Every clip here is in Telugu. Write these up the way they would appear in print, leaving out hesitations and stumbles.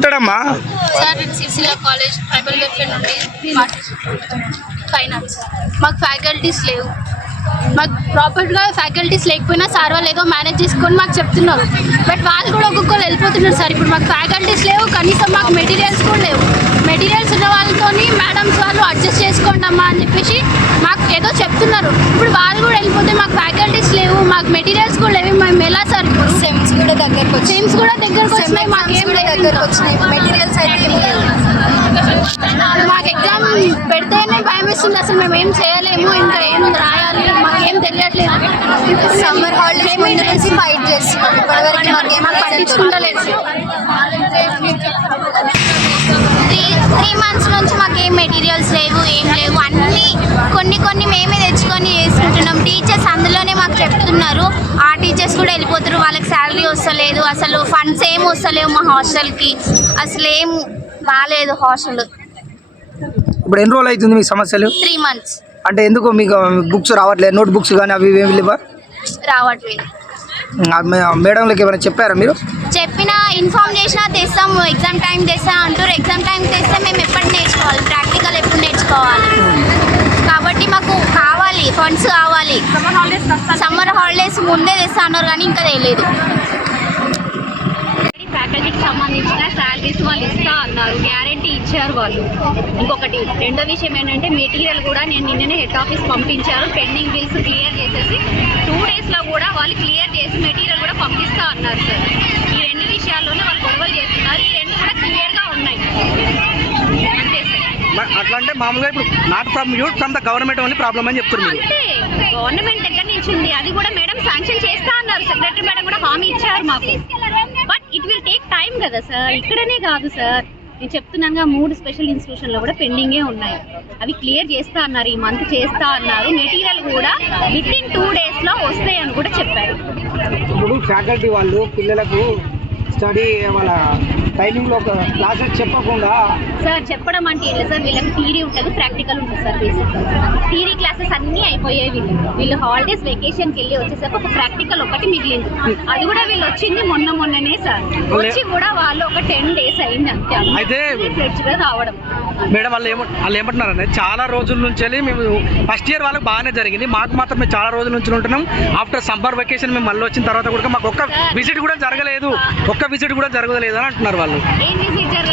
మాట్లాడమ్మా. సార్ నేను సిసిలో కాలేజ్ ట్రైబల్ వెల్ఫేర్ నుండి ఫైనాన్స్. మాకు ఫ్యాకల్టీస్ లేవు, మాకు ప్రాపర్గా ఫ్యాకల్టీస్ లేకపోయినా సార్ వాళ్ళు ఏదో మేనేజ్ చేసుకొని మాకు చెప్తున్నారు. బట్ వాళ్ళు కూడా ఒక్కొక్కరు వెళ్ళిపోతున్నారు సార్. ఇప్పుడు మాకు ఫ్యాకల్టీస్ లేవు, కనీసం మాకు మెటీరియల్స్ కూడా లేవు. మెటీరియల్స్ ఉన్న వాళ్ళతో మేడమ్స్ వాళ్ళు అడ్జస్ట్ చేసుకోండి అమ్మా అని చెప్పేసి మాకు ఏదో చెప్తున్నారు. ఇప్పుడు వాళ్ళు కూడా వెళ్ళిపోతే మాకు ఫ్యాకల్టీస్ లేవు, మాకు మెటీరియల్స్ కూడా లేవు. మేము ఎలా సార్? ఇప్పుడు సెమ్స్ కూడా దగ్గరకు వచ్చినాయి, మాకేం దగ్గరకు వచ్చినాయి. మెటీరియల్స్ అయితే మాకు ఎగ్జామ్ పెడితేనే భయం వేస్తుంది. అసలు మేము ఏం చేయలేము, ఇంకా ఏం రాయాలి మాకేం తెలియట్లేదు. సమ్మర్ హాలిడేస్ ముందు నుంచి ఫైట్ చేస్తున్నాం, ఇప్పటివరకు మాకేం పట్టించుకుంటలేదు. 3 months నుంచి మాకేం మెటీరియల్స్ లేవు, ఏం లేవు. అన్నీ కొన్ని మేమే తెచ్చుకొని చేసుకుంటున్నాం. టీచర్స్ అందులోనే మాకు చెప్తున్నారు, ఆ టీచర్స్ కూడా వెళ్ళిపోతారు, వాళ్ళకి శాలరీ వస్తలేదు, అసలు ఫండ్స్ ఏం వస్తలేవు మా హాస్టల్కి, అసలు ఏం బాగాలేదు హాస్టల్. ఇప్పుడు ఎన్ని రోజులు అవుతుంది మీ సమస్యలు? 3 months. అంటే ఎందుకు మీకు బుక్స్ రావట్లేదు, నోట్ బుక్స్ కానీ అవి ఏమి లేవా? రావట్లేదు. మేడంలకి ఏమైనా చెప్పారా మీరు? చెప్పినా ఇన్ఫార్మ్ చేసినా తెస్తాము, ఎగ్జామ్ టైం తెస్తా అంటారు. ఎగ్జామ్ టైం తెస్తే మేము ఎప్పుడు నేర్చుకోవాలి, ప్రాక్టికల్ ఎప్పుడు నేర్చుకోవాలి? కాబట్టి మాకు కావాలి, ఫండ్స్ కావాలి. సమ్మర్ హాలిడేస్ ముందే తెస్తా అన్నారు కానీ ఇంకా తెలియదు. ఫ్యాకల్టీకి సంబంధించిన శాలరీస్ వాళ్ళు ఇస్తా అన్నారు, గ్యారెంటీ ఇచ్చారు వాళ్ళు. ఇంకొకటి రెండో విషయం ఏంటంటే మెటీరియల్ కూడా నేను నిన్ననే హెడ్ ఆఫీస్ పంపించారు, పెండింగ్ బిల్స్ క్లియర్ చేసేసి 2 daysలో కూడా వాళ్ళు క్లియర్ చేసి మెటీరియల్ కూడా పంపిస్తా అన్నారు సార్. ఈ 2 విషయాల్లోనే వాళ్ళు గొడవలు చేస్తున్నారు, ఈ 2 కూడా క్లియర్గా ఉన్నాయి అంతే సార్. అట్లా అంటే మామూలుగా ఇప్పుడు not from you from the government only problem అని చెప్తున్నారు. అంతే, గవర్నమెంట్ దగ్గర నుంచి ఉంది, అది కూడా మేడం శాంక్షన్ చేస్తా అన్నారు, సెక్రటరీ మేడం కూడా హామీ ఇచ్చారు మాకు. But it will take time కదా సార్, ఇక్కడనే కాదు సార్, నేను చెప్తున్నానుగా 3 స్పెషల్ ఇన్స్టిట్యూషన్లో కూడా పెండింగే ఉన్నాయి. అవి క్లియర్ చేస్తా అన్నారు, ఈ మంత్ చేస్తా అన్నారు. మెటీరియల్ కూడా వితిన్ 2 daysలో వస్తాయని కూడా చెప్పారు. ఇప్పుడు ఫ్యాకల్టీ వాళ్ళు పిల్లలకు స్టడీ వాళ్ళ టైమింగ్లో క్లాసెస్ చెప్పకుండా సార్ చెప్పడం అంటే ఏంటి సార్, వీళ్ళకి థియరీ ఉంటుంది, ప్రాక్టికల్ ఉంటుంది సార్. బేసిక్గా థియరీ క్లాసెస్ అన్నీ అయిపోయాయి. వీళ్ళు హాలిడేస్ వెకేషన్కి వెళ్ళి వచ్చేసరికి ఒక ప్రాక్టికల్ ఒకటి మిగిలింది, అది కూడా వీళ్ళు వచ్చింది మొన్ననే సార్. వచ్చి కూడా వాళ్ళు ఒక 10 days అయింది అంతే. అయితే ఫ్లెడ్జ్గా రావడం మేడం వాళ్ళు ఏమంటున్నారంటే చాలా రోజుల నుంచి మేము ఫస్ట్ ఇయర్ వాళ్ళకి బాగానే జరిగింది, మాకు మాత్రం మేము చాలా రోజుల నుంచి ఉంటున్నాం. ఆఫ్టర్ సమ్మర్ వెకేషన్ మేము మళ్ళీ వచ్చిన తర్వాత కూడా మాకు ఒక్క విజిట్ కూడా జరగలేదు అని అంటున్నారు వాళ్ళు.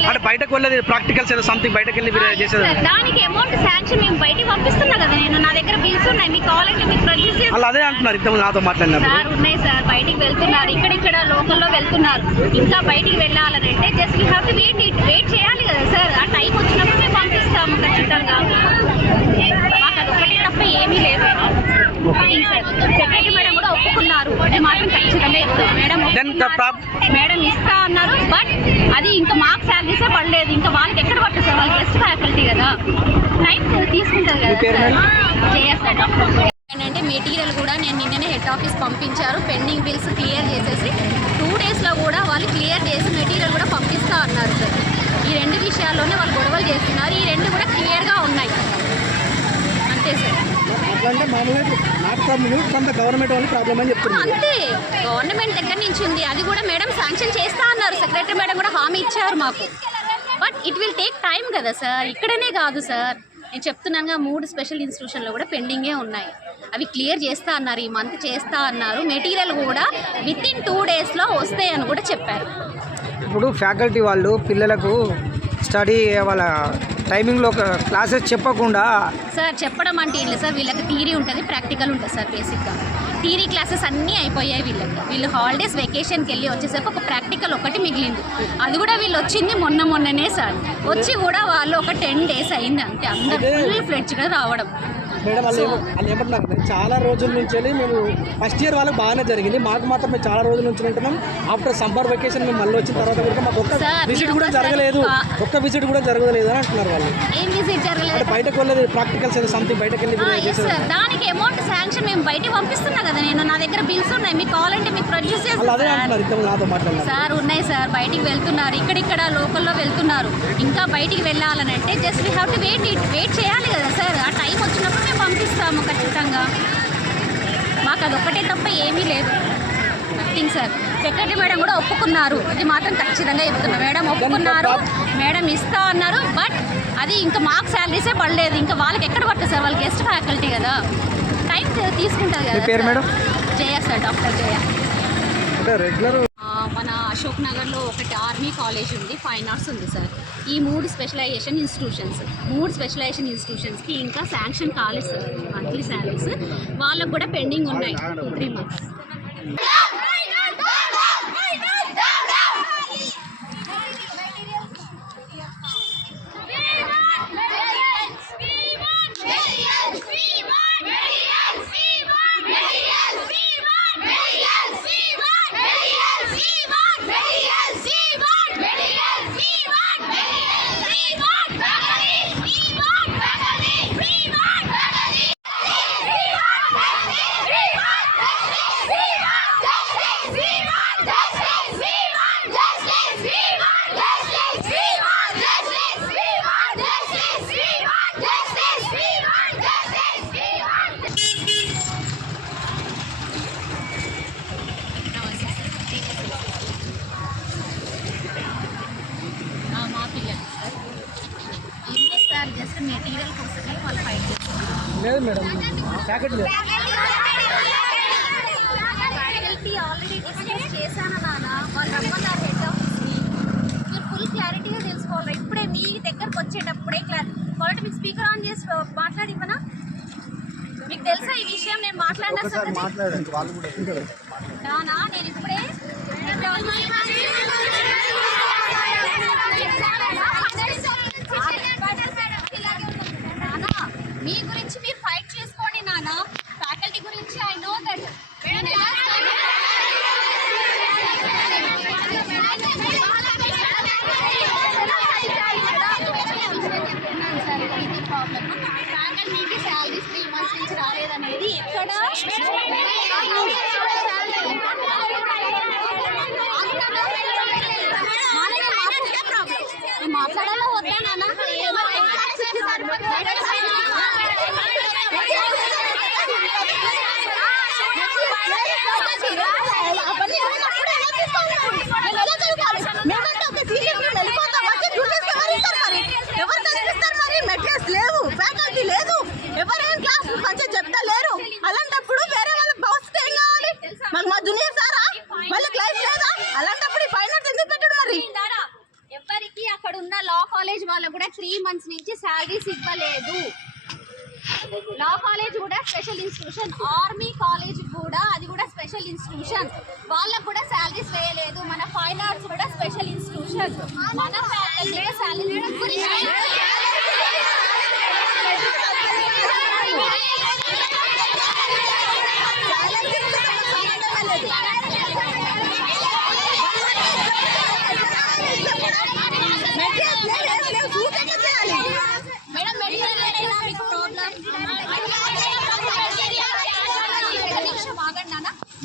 అంటే బయటకు వెళ్ళేది ప్రాక్టికల్స్ ఏదో సంథింగ్ బయటకు వెళ్ళి చేసేది, దానికి అమౌంట్ శాంక్షన్ మేము బయటకు పంపిస్తున్నా కదా, నేను నా దగ్గర బిల్స్ ఉన్నాయి, మీకు కావాలంటే మీకు ప్రొడ్యూస్ చేసి అదే అంటున్నారు. ఇంతకు నాతో మాట్లాడినారు సార్, ఉన్నాయి సార్, బయటికి వెళ్తున్నారు, ఇక్కడ లోకల్లో వెళ్తున్నారు. ఇంకా బయటికి వెళ్ళాలనంటే just you have to wait చేయాలి కదా సార్. ఆ టైం వచ్చినప్పుడు మేము పంపిస్తాము ఖచ్చితంగా. మాకు అది ఒకటి తప్ప ఏమీ లేదు. సెక్రటరీ మేడం కూడా ఒప్పుకున్నారు, అది మాత్రం ఖచ్చితంగా ఇస్తాం మేడం ఇస్తా అన్నారు. బట్ అది ఇంకా మాకు శాలరీసే పడలేదు, ఇంకా వాళ్ళకి ఎక్కడ పట్టదు సార్, వాళ్ళు గెస్ట్ ఫ్యాకల్టీ కదా, టైం తీసుకుంటారు కదా సార్. ఏంటంటే మెటీరియల్ కూడా నేను నిన్ననే హెడ్ ఆఫీస్ పంపించారు, పెండింగ్ బిల్స్ క్లియర్ చేసేసి 2 daysలో కూడా వాళ్ళు క్లియర్ చేసి మెటీరియల్ కూడా పంపిస్తా అన్నారు సార్. ఈ 2 విషయాల్లోనే వాళ్ళు గొడవలు చేస్తున్నారు, ఈ 2 కూడా క్లియర్గా ఉన్నాయి అంతే సార్. అంతే, గవర్నమెంట్ దగ్గర నుంచి ఉంది, అది కూడా మేడం శాంక్షన్ చేస్తా అన్నారు, సెక్రటరీ మేడం కూడా హామీ ఇచ్చారు మాకు. But it will take time కదా సార్, ఇక్కడనే కాదు సార్, నేను చెప్తున్నానుగా 3 స్పెషల్ ఇన్స్టిట్యూషన్లో కూడా పెండింగే ఉన్నాయి. అవి క్లియర్ చేస్తా అన్నారు, ఈ మంత్ చేస్తా అన్నారు. మెటీరియల్ కూడా వితిన్ 2 daysలో వస్తాయని కూడా చెప్పారు. ఇప్పుడు ఫ్యాకల్టీ వాళ్ళు పిల్లలకు స్టడీ వాళ్ళ టైమింగ్లో క్లాసెస్ చెప్పకుండా సార్ చెప్పడం అంటే ఏంటి సార్, వీళ్ళకి థియరీ ఉంటుంది, ప్రాక్టికల్ ఉంటుంది సార్. బేసిక్గా థియరీ క్లాసెస్ అన్నీ అయిపోయాయి వీళ్ళు హాలిడేస్ వెకేషన్కి వెళ్ళి వచ్చేసరికి ఒక ప్రాక్టికల్ ఒకటి మిగిలింది, అది కూడా వీళ్ళు వచ్చింది మొన్ననే సార్. వచ్చి కూడా వాళ్ళు ఒక 10 days అయింది అంతే, అందరు ఫుల్ ఫ్లెడ్జ్గా రావడం. మేడం వాళ్ళు ఏమంటున్నారు, చాలా రోజుల నుంచి మేము ఫస్ట్ ఇయర్ వాళ్ళకి బాగానే జరిగింది, మాకు మాత్రం మేము చాలా రోజుల నుంచి ఉంటున్నాం. ఆఫ్టర్ సమ్మర్ వెకేషన్ మేము మళ్ళీ వచ్చిన తర్వాత కూడా మాకు ఒక్క విజిట్ కూడా జరగలేదు అని అంటున్నారు వాళ్ళు. ఏం విజిట్ జరగలేదు? బయటకు వెళ్ళేది ప్రాక్టికల్స్ ఏదో సంథింగ్ బయటకు వెళ్ళి దానికి అమౌంట్ శాంక్షన్ మేము బయటకు పంపిస్తున్నా కదా, నేను నా దగ్గర బిల్స్ ఉన్నాయి, మీకు కావాలంటే మీకు ప్రొడ్యూస్ చేస్తాను సార్. ఉన్నాయి సార్, బయటికి వెళ్తున్నారు, ఇక్కడ లోకల్లో వెళ్తున్నారు. ఇంకా బయటికి వెళ్ళాలనంటే just we have to wait చేయాలి కదా సార్. ఆ టైం వచ్చినప్పుడు మేము పంపిస్తాము ఖచ్చితంగా. మాకు అదొక్కటే తప్ప ఏమీ లేదు. Nothing sir. సెక్రటరీ మేడం కూడా ఒప్పుకున్నారు, ఇది మాత్రం ఖచ్చితంగా చెప్తున్నా. మేడం ఒప్పుకున్నారు, మేడం ఇస్తా అన్నారు. బట్ అది ఇంకా మాకు శాలరీసే పడలేదు. ఇంకా వాళ్ళకి ఎక్కడ పడుతుంది సార్, వాళ్ళు గెస్ట్ ఫ్యాకల్టీ కదా, టైం తీసుకుంటుంది కదా. పేరు మేడం? జయ సార్, డాక్టర్ జయ. రెగ్యులర్ మన అశోక్ నగర్లో ఒకటి ఆర్మీ కాలేజ్ ఉంది, ఫైన్ ఆర్ట్స్ ఉంది సార్. ఈ 3 స్పెషలైజేషన్ ఇన్స్టిట్యూషన్స్కి ఇంకా శాంక్షన్ కాలేదు సార్ మంత్లీ శాలరీస్. వాళ్ళకు కూడా పెండింగ్ ఉన్నాయి 2-3 months. మా పిల్లలు ఏం చేస్తారు, జస్ట్ మెటీరియల్ కోసమే వాళ్ళు ఫైట్ చేస్తారు. లేదు మేడం, ప్యాకెట్ లేదు. ఫ్యాకల్టీ ఆల్రెడీ డిస్కస్ చేశాను నాన్న, వాళ్ళు రమ్మన్నారు హెడ్ ఆఫీస్కి. మీరు ఫుల్ క్లారిటీగా తెలుసుకోవాలి. ఇప్పుడే మీ దగ్గరకు వచ్చేటప్పుడే కాబట్టి మీకు స్పీకర్ ఆన్ చేసి మాట్లాడివ్వనా? మీకు తెలుసా ఈ విషయం? నేను మాట్లాడినా నానా, నేను ఇప్పుడే మీ గురించి మీరు ఫైట్ చేసుకోండి నాన్న. ఫ్యాకల్టీ గురించి ఐ నో దట్. ఫ్యాకల్టీకి శాలరీస్ 3 months నుంచి రాలేదనేది ఎక్కడ మాట్లాడాలో వద్దా నాన్న? లేవు, ఫ్యాకల్టీ లేదు, ఎవరైనా క్లాస్ మంచిగా చెప్తా లేరు. అలాంటప్పుడు వేరే వాళ్ళకి భవిష్యత్తు ఏం కావాలి? మాకు మా జూనియర్ సారా వాళ్ళకి క్లాస్ లేదా? అలాంటప్పుడు ఈ ఫైనల్స్ ఎందుకు పెట్టడు? మరి ఎవరికి అక్కడ ఉన్న లా కాలేజ్ వాళ్ళకు కూడా 3 months నుంచి శాలరీస్ ఇవ్వలేదు. లా కాలేజ్ కూడా స్పెషల్ ఇన్స్టిట్యూషన్, ఆర్మీ కాలేజ్ కూడా అది కూడా స్పెషల్ ఇన్స్టిట్యూషన్, వాళ్ళకు కూడా శాలరీస్ వేయలేదు. మన ఫైన్ ఆర్ట్స్ కూడా స్పెషల్ ఇన్స్టిట్యూషన్, మన ఫ్యాకల్టీ శాలరీ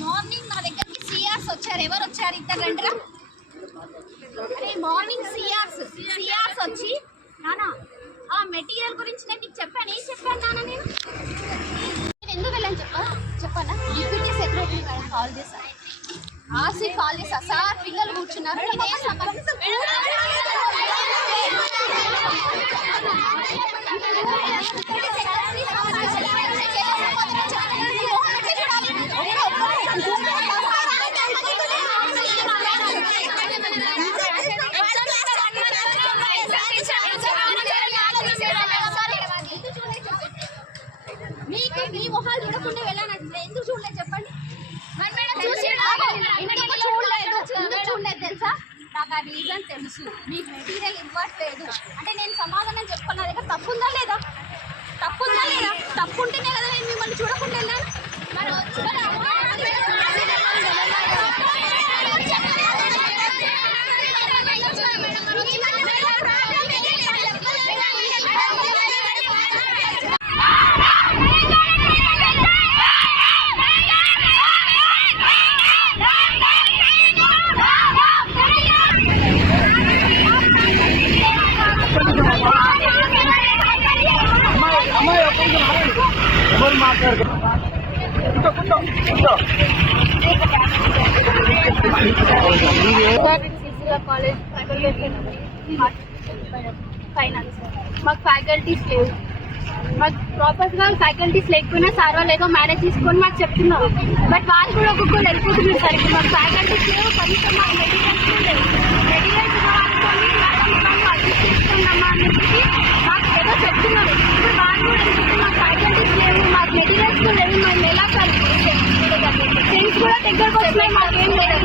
మార్నింగ్ నా దగ్గరికి సిఆర్స్ వచ్చారు. ఎవరు వచ్చారు? ఇద్దరు రండిరా. అరే మార్నింగ్ సిఆర్స్ వచ్చి నానా ఆ మెటీరియల్ గురించి నేను నీకు చెప్పాను. ఏం చెప్పాను నాన్న? నేను ఎందుకు వెళ్ళాను చెప్పానా? డిప్యూటీ సెక్రటరీ మేడం కాల్ చేశాను, ఆర్సీ కాల్ చేశా. సార్ పిల్లలు కూర్చున్నారు, మీకు మీ మొహాలు చూడకుండా వెళ్ళాను. ఎందుకు చూడలేదు చెప్పండి? చూడలేదు తెలుసా? నాకు ఆ రీజన్ తెలుసు. మీకు మెటీరియల్ ఇవ్వట్లేదు అంటే నేను సమాధానం చెప్పాను. నా దగ్గర తప్పుందా లేదా? తప్పుంటేనే కదా నేను మిమ్మల్ని చూడకుండా వెళ్ళాను. ఎవరు మాట్లాడుతున్నారు? కాలేజ్ ఫైనాన్స్ మాకు ఫ్యాకల్టీస్ లేవు. మాకు ప్రాపర్గా ఫ్యాకల్టీస్ లేకపోయినా సార్ వాళ్ళు ఏదో మేనేజ్ చేసుకొని మాకు చెప్తున్నారు. బట్ వాళ్ళు కూడా ఒక్కొక్కరు వెళ్ళిపోతున్నారు సార్. ఇప్పుడు మాకు ఫ్యాకల్టీస్ లేవు, కనీసం మాకు మెటీరియల్స్ లేవు. మెటీరియల్స్ అనుకోని మేడం అడ్జస్ట్ చేసుకున్నామా అని చెప్పి మాకు ఏదో చెప్తున్నారు. ఇప్పుడు వాళ్ళు కూడా మాకు ఫ్యాకల్టీస్ లేవు, మాకు మెటీరియల్స్ కూడా లేవు, మేము ఎలా ఫ్రెండ్స్ కూడా దగ్గరకు వచ్చినాయి, మాకేం లేదు.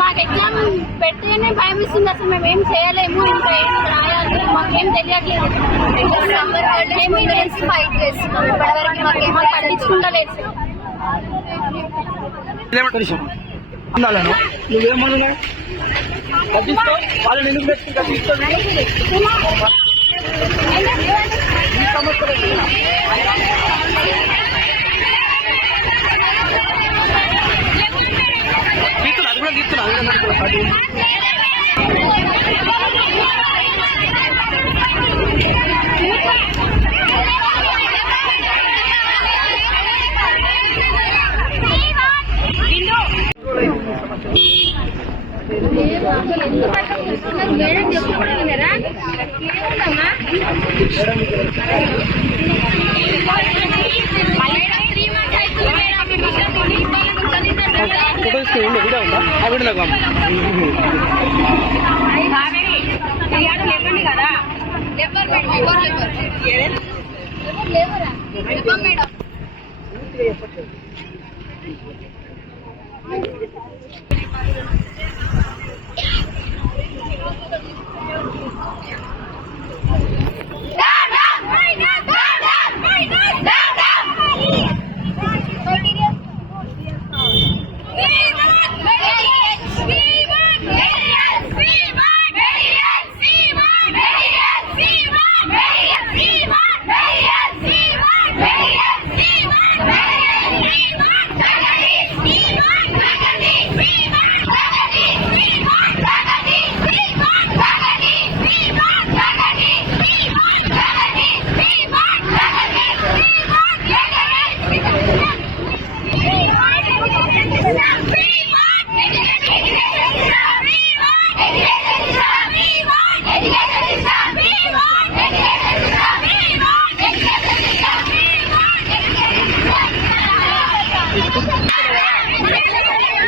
మాకు ఎగ్జామ్ పెట్టేనే భయం ఇస్తుంది. అసలు మేము ఏం చేయలేము, ఇంకా ఏం రాయాలి మాకేం తెలియట్లేదు. ఫైట్ చేస్తున్నాం, ఇప్పటివరకు మాకేం పట్టించుకుంటలేదు. నువ్వేమన్నా వాళ్ళని ఎందుకు అది కూడా తీస్తున్నా వీడియో ఉందా ఆ వీడియో లేవండి కదా మేడం.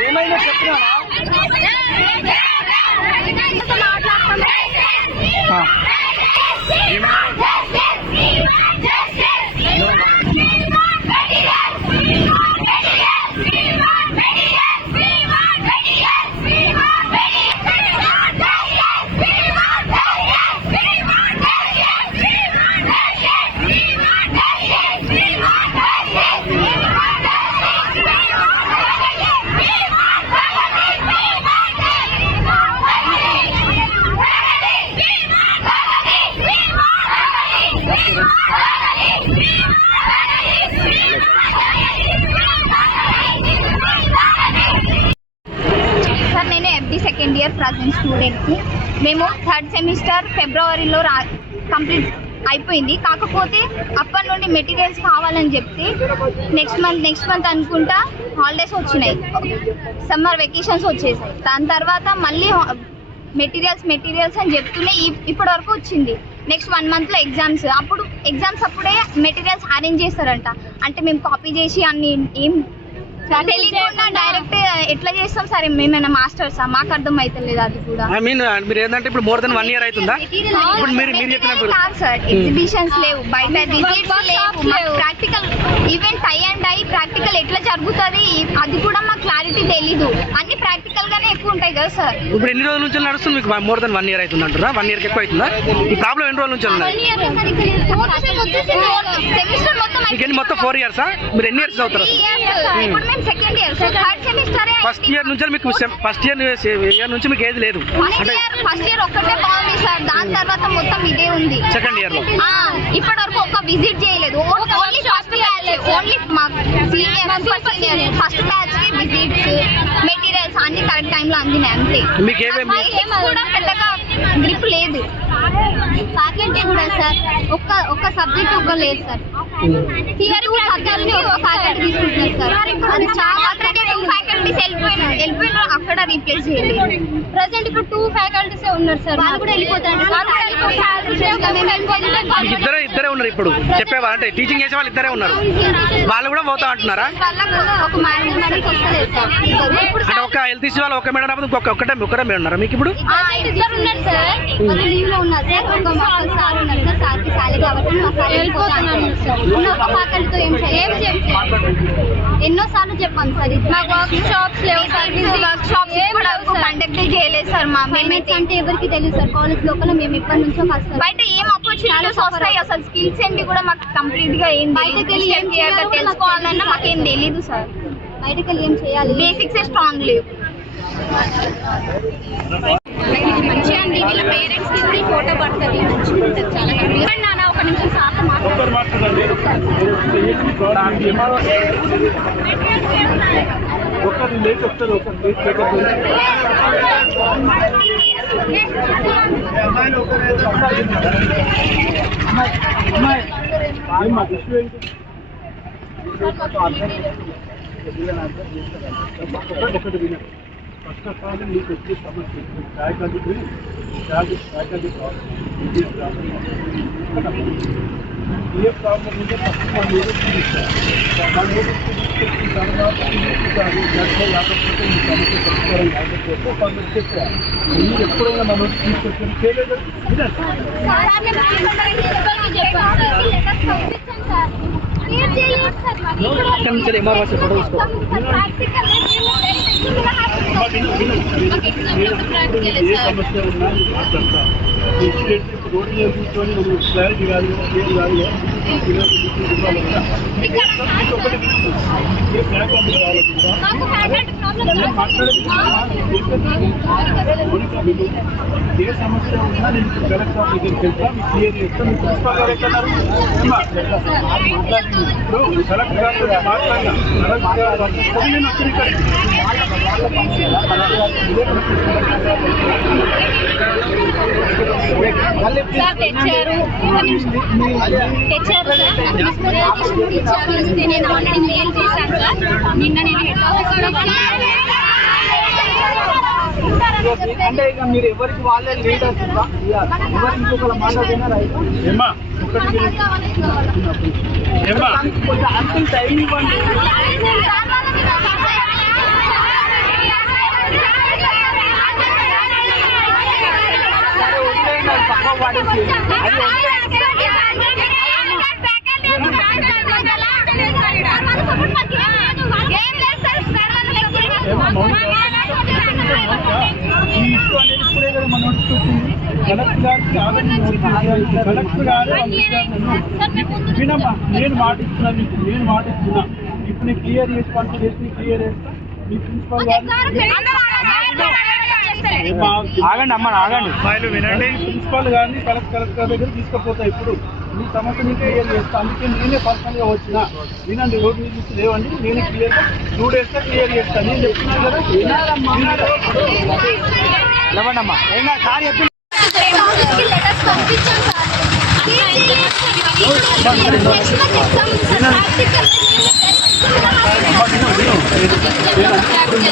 ఏమైనా చెప్తున్నా సార్ నేను FD సెకండ్ ఇయర్ ప్రజెంట్ స్టూడెంట్కి. మేము థర్డ్ సెమిస్టర్ ఫిబ్రవరిలో కంప్లీట్ అయిపోయింది. కాకపోతే అప్పటి నుండి మెటీరియల్స్ కావాలని చెప్తే నెక్స్ట్ మంత్ అనుకుంటా హాలిడేస్ వచ్చినాయి, సమ్మర్ వెకేషన్స్ వచ్చేసాయి. దాని తర్వాత మళ్ళీ మెటీరియల్స్ అని చెప్తూనే ఇప్పటి వరకు వచ్చింది. నెక్స్ట్ 1 monthలో ఎగ్జామ్స్ అప్పుడే మెటీరియల్స్ అరేంజ్ చేస్తారంట. అంటే మేము కాపీ చేసి అన్ని ఏం తెలియకుండా డైరెక్ట్ ఎట్లా చేస్తాం సరే, మేమైనా మాస్టర్సా? మాకు అర్థం అవుతలేదు అది కూడా. ఐ మీన్ మీరు ఏంటంటే ఇప్పుడు మోర్ దెన్ 1 year అవుతుందా? ఇప్పుడు మీరు చెప్పినప్పుడు సార్ ఎగ్జిబిషన్స్ లేవు, బయట విజిట్స్ లేవు, practical even tie and dye practical ఎట్లా జరుగుతుంది అది కూడా మాకు క్లారిటీ తెలీదు. అన్ని ప్రాక్టికల్ గానే ఎక్కువ ఉంటాయి కదా సార్. ఇప్పుడు ఎన్ని రోజుల నుంచి నడుస్తుంది మీకు? మోర్ దెన్ 1 year అవుతుంది అంటారా? 1 year ఎక్కువ అవుతుందా? ఈ ప్రాబ్లం ఎన్ని రోజుల నుంచి ఉన్నది? సెమిస్టర్ మొత్తం 4 years. మీరు ఎన్ని ఇయర్స్ చదువుతారు? ఇప్పుడు మేము second year, third semester. First year నుంచి మీకు ఫస్ట్ ఇయర్ నుంచి మీకు ఏది లేదు? ఫస్ట్ ఇయర్ ఒక్కటే బాగుంది సార్, దాని తర్వాత మొత్తం ఇదే ఉంది. సెకండ్ ఇయర్ లో ఇప్పటి వరకు ఒక విజిట్ చేయలేదు. Only first batch, only first batch కి విజిట్స్ మెటీరియల్స్ అన్ని కరెక్ట్ టైంలో అందినాయి అంతే. మీకు కూడా పెద్దగా గ్రిప్ లేదు. ఫ్యాకల్టీ కూడా సార్ ఒక్క సబ్జెక్ట్ ఒక లేదు సార్. థియరీ సబ్జెక్ట్ ఒక ఫ్యాకల్టీ తీసుకుంటున్నారు సార్. అది చాలా ఫ్యాకల్టీస్ వెళ్ళిపోయినారు, అక్కడ రీప్లేస్ చేయలేదు. ప్రెసెంట్ ఇప్పుడు 2 ఫ్యాకల్టీసే ఉన్నారు సార్. వాళ్ళు కూడా వెళ్ళిపోతారు. ఇద్దరే ఉన్నారు ఇప్పుడు చెప్పేవా, అంటే టీచింగ్ చేసే వాళ్ళు ఇద్దరే ఉన్నారు, వాళ్ళు కూడా పోతా అంటున్నారా? ఒక మేనేజ్మెంట్ వస్తలేదు సార్. అంటే ఒక హెల్త్ ఇష్యూ వాళ్ళు ఒక మేడం ఒక్కటే ఉన్నారా మీకు ఇప్పుడు? ఇద్దరు ఉన్నారు సార్, వాళ్ళు లీవ్ లో ఉన్నారు సార్. ఒక సార్ ఉన్నారు సార్, సార్కి సాలరీ కాబట్టి మా సార్ వెళ్ళిపోతున్నాను సార్. ఉన్న ఒక ఫ్యాకల్టీతో ఏం ఎన్నో సార్లు చెప్పాను సార్. మాకు వర్క్ షాప్స్ లేవు సార్, వర్క్ షాప్స్ కండక్ట్ చేయలేదు సార్. మా పేమెంట్స్ అంటే ఎవరికి తెలియదు సార్. కాలేజ్ లోపల మేము ఎప్పటి నుంచో కష్టం. బయట ఏం ఆపర్చునిటీస్ వస్తాయి అసలు, స్కిల్స్ ఏంటి కూడా మాకు కంప్లీట్ గా ఏం బయటకు వెళ్ళి ఏం చేయాలో తెలుసుకోవాలన్నా మాకేం తెలీదు సార్. బయటకు వెళ్ళి ఏం చేయాలి, బేసిక్స్ స్ట్రాంగ్ లేవు. మంచిగా అండి, వీళ్ళ పేరెంట్స్ కి ఫోటో పడుతుంది, మంచిగా ఉంటుంది. చాలా నాన్న ఒక నిమిషం సార్ మాట్లాడండి. ఫస్ట్ ఆఫ్ ఆల్ మీకు వచ్చే సమస్య ఫ్యాకల్టీ ఏ ప్రాబ్లం ఉంటే ఫస్ట్ మన నోటీస్ తీస్తారు. మన నోటీస్ తీసుకొచ్చిన తర్వాత లేకపోతే ఈ సమస్య పరిష్కారం కాకపోతే పర్మిట్ చెప్పారు. మీరు ఎప్పుడైనా మన నోటీస్ తీసుకొచ్చారు చేయలేదు. ఏ సమస్య ఉన్నా మాట్లాడతా. ఈ స్టేట్ రోడ్డు మీద కూర్చొని మనం క్లారిటీ కాదు ఏది కాదు ఇవ్వాలంటే ఏ ఫ్యాకల్టీ ఏ సమస్య ఉన్నా నేను కలెక్టర్ ఆఫీస్ దగ్గరికి వెళ్తా, మీకు క్లియర్ చేస్తా. మీ ప్రిన్సిపల్ గారు ఎక్కడున్నారు? ఇప్పుడు కలెక్టర్ గారు మాట్లాడినా కలెక్టర్ గారు నేను వచ్చిన సార్ తెచ్చారు నేను ఆల్రెడీ మెయిల్ చేశాను సార్. నిన్న నేను హెడ్ ఆఫీస్ అంటే ఇక మీరు ఎవరికి వాళ్ళే లీడర్స్ ఎవరు ఇంకొకరు మాట విన్నారా? ఏమా ఒకటి ఏమా కొంచెం అంతిమ టైం ఇవ్వండి. పక్క వాడేసి ఈ ఇష్యూ అనేది ఇప్పుడే కదా మన నోటీస్ వచ్చింది. కలెక్టర్ గారు వినమ్మా, నేను మాట ఇస్తున్నా మీకు, నేను మాట ఇస్తున్నా. ఇప్పుడు నేను క్లియర్ చేసి పంట చేసి క్లియర్ చేస్తా. మీ ప్రిన్సిపల్ గారు ఆగండి అమ్మ ఆగండి, వినండి. ప్రిన్సిపల్ గారిని కలెక్టర్ దగ్గర తీసుకుపోతా. ఇప్పుడు మీ సమస్యని క్లియర్ చేస్తా. అందుకే నేనే పర్సనల్ గా వచ్చిన. వినండి, రోడ్డు మీద నుంచి లేవండి, నేను క్లియర్ 2 days క్లియర్ చేస్తాను. నేను చెప్తున్నాను కదా. లేవండమ్మా సార్ చెప్పి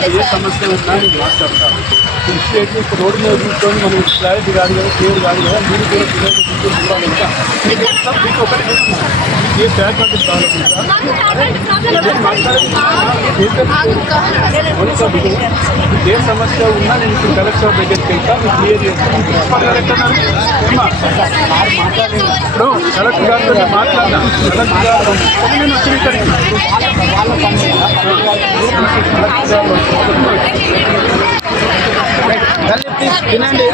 ఏ సమస్య ఉన్నా నేను మాట్లాడతా. రోడ్డు మీద కూర్చొని మనం క్లారిటీ కాదు కదా, క్లియర్ కాదు కదా, మీరు కూడా ఇవ్వాలంట. మీకు ఒకటి ఏ ఫ్యాకల్టీ ప్రాబ్లం ఏ సమస్య ఉన్నా నేను ఇప్పుడు కలెక్టర్ దగ్గరికి వెళ్తా, మీకు క్లియర్ చేస్తాను. ప్రిన్సిపల్ గారు ఎక్కడున్నారు? ఇప్పుడు కలెక్టర్ గారితో మాట్లాడదాం. కలెక్టర్ గారు నేను వచ్చిన ఇక్కడికి వినండి.